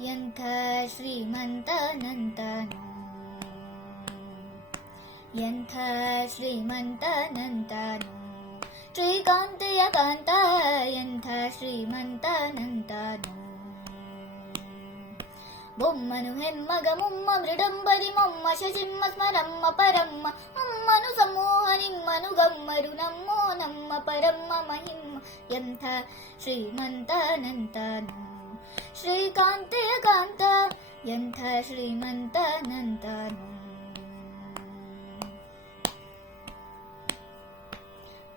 ಎಂಥ ಶ್ರೀಮಂತನಂತನು, ಎಂಥ ಶ್ರೀಮಂತನಂತನು, ಶ್ರೀಕಾಂತೆಯ ಕಾಂತ ಎಂಥ ಶ್ರೀಮಂತನಂತನು. ಬೊಮ್ಮನು ಹೆಮ್ಮಗ ಮುಮ್ಮ ಮೃಡಂಬರಿ ಮೊಮ್ಮ ಶಚಿಮ್ಮ ಸ್ಮರಮ್ಮ ಪರಮ್ಮ ಅಮ್ಮನು ಸಮೂಹ ನಿಮ್ಮನು ಗಮ್ಮರು ನಮ್ಮೋ ನಮ್ಮ ಪರಮ್ಮ ಮಹಿಮ್ಮ. ಎಂಥ ಶ್ರೀಮಂತನಂತನು, ಶ್ರೀಕಾಂತೆಯ ಕಾಂತ ಎಂಥ ಶ್ರೀಮಂತನಂತನು.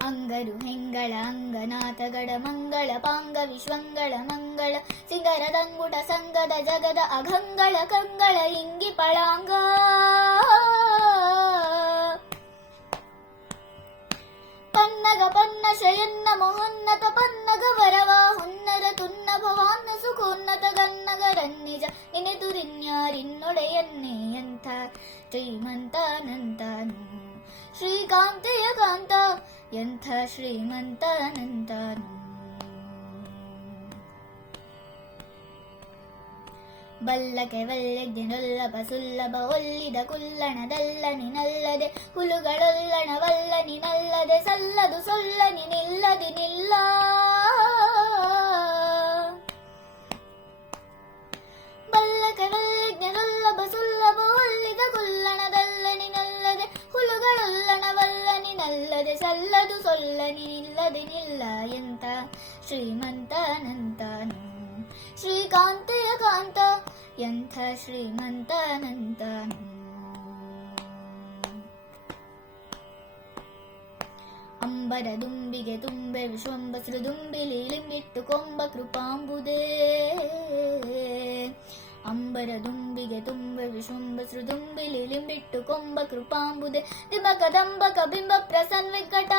ಅಂಗರು ಹೆಂಗಳ ಅಂಗನಾಥಗಡ ಮಂಗಳ ಪಾಂಗ ವಿಶ್ವಂಗಳ ಮಂಗಳ ಸಿಂಗರದಂಗುಟ ಸಂಗದ ಜಗದ ಅಘಂಗಳ ಕಂಗಳ ಇಂಗಿ ಪಳಾಂಗ. ಪನ್ನಗ ಪನ್ನ ಶಯನ್ನ ಮೊಹನ್ನತ ಪನ್ನಗ ವರವ ಹುನ್ನರ ತುನ್ನ ಭವಾನ್ನ ಸುಖೋನ್ನತ ಗನ್ನಗರನ್ನಿಜ ನಿನೆದುರಿನ್ಯಾರಿನ್ನೊಡೆಯನ್ನೇ. ಎಂಥ ಶ್ರೀಮಂತನಂತನು, ಶ್ರೀಕಾಂತೆಯ ಕಾಂತ ಎಂಥ ಶ್ರೀಮಂತನಂತನು. ಬಲ್ಲಕೆ ವಲ್ಯಜ್ಞನೊಲ್ಲಭ ಸುಲ್ಲಭ ಒಲ್ಲಿದ ಕುಲ್ಲಣದಲ್ಲನಿನಲ್ಲದೆ ಹುಲುಗಳೊಲ್ಲಣವಲ್ಲನಿನಲ್ಲದೆ ಸಲ್ಲದು ಸೊಲ್ಲನಿ ನಿಲ್ಲದಿ ನಿಲ್ಲ. ಬಲ್ಲಕೆ ವಲ್ಯಜ್ಞನೊಲ್ಲಭ ಸುಲ್ಲಭ ಒಲ್ಲಿದ ಕುಲ್ಲಣದಲ್ಲನಿನಲ್ಲದೆ ಹುಲುಗಳೊಲ್ಲಣವಲ್ಲನಿನಲ್ಲದೆ ಸಲ್ಲದು ಸೊಲ್ಲನಿ ನಿಲ್ಲದಿ ನಿಲ್ಲ. ಎಂಥ ಶ್ರೀಮಂತನಂತನು, ಶ್ರೀಕಾಂತೆಯ ಕಾಂತ ಎಂಥ ಶ್ರೀಮಂತನಂತನು. ಅಂಬರ ದುಂಬಿಗೆ ತುಂಬೆ ವಿಶ್ವಂಬಸ್ರು ದುಂಬಿಲಿ ಲಿಂಬಿಟ್ಟು ಕೊಂಬ ಕೃಪಾಂಬುದೇ. ಅಂಬರ ದುಂಬಿಗೆ ತುಂಬೆ ವಿಶ್ವಂಬಸ್ರು ದುಂಬಿಲಿ ಲಿಂಬಿಟ್ಟು ಕೊಂಬ ಕೃಪಾಂಬುದೆ. ದಿಬಕ ದಂಬಕ ಬಿಂಬ ಪ್ರಸನ್ ವಿಕಟ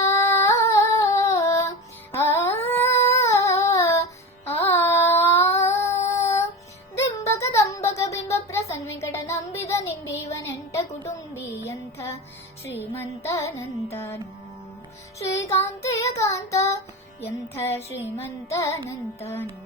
ದಿಂಬಕ ದಂಬಕ ಬಿಂಬ ಪ್ರಸನ್ ವೆಂಕಟ ನಂಬಿದ ನಿಂಬಿವನೆಂಟ ಕುಟುಂಬಿ. ಎಂಥ ಶ್ರೀಮಂತನಂತನು, ಶ್ರೀಕಾಂತೆಯ ಕಾಂತ ಎಂಥ ಶ್ರೀಮಂತನಂತನು.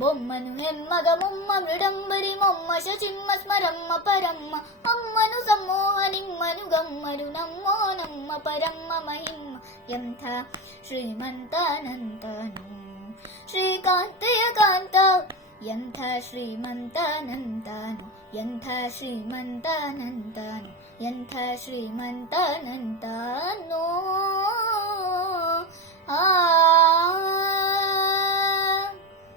ಬೊಮ್ಮನು ಹೆಮ್ಮಗ ಮುಮ್ಮ ಮೃಡಂಬರಿ ಮೊಮ್ಮ ಶಚಿಮ್ಮ ಸ್ಮರಮ್ಮ ಪರಮ್ಮ ಅಮ್ಮನು ಸಮೂಹ ನಿಮ್ಮನು ಗಮ್ಮರು ನಮ್ಮೋ ನಮ್ಮ ಪರಮ್ಮ ಮಹಿಮ್ಮ. ಎಂಥ ಶ್ರೀಮಂತನಂತನು, ಶ್ರೀಕಾಂತೆಯ ಕಾಂತ ಎಂಥ ಶ್ರೀಮಂತನಂತನು. ಎಂಥ ಶ್ರೀಮಂತನಂತನು, ಎಂಥ ಶ್ರೀಮಂತನಂತನು.